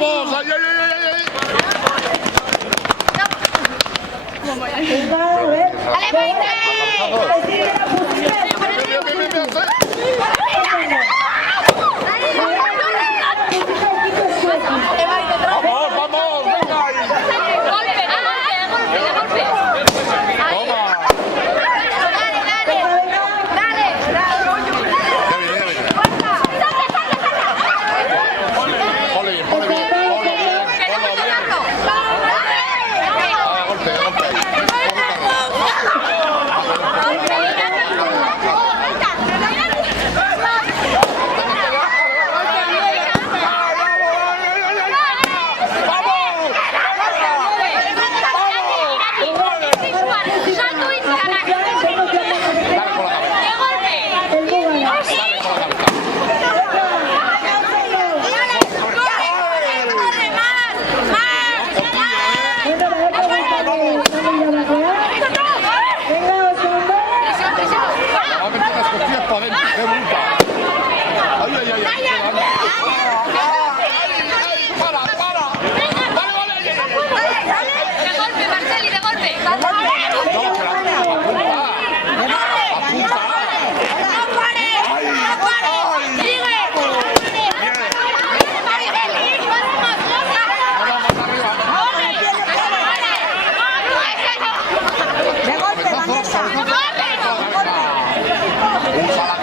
¡Vamos! ¡Ay, ay, ay, ay! Venga, a ver. ¡Dale, Maite! ¡Bien, bien, bien, bien! ¡Vamos, vamos! ¡Venga ahí! ¡Golpe, de golpe! ¡Toma! ¡Pole bien, pole bien! ¡Pole bien! ¡Pole bien! ¡Ah, golpe, golpe! De golpe, Vanessa. ¡Usa la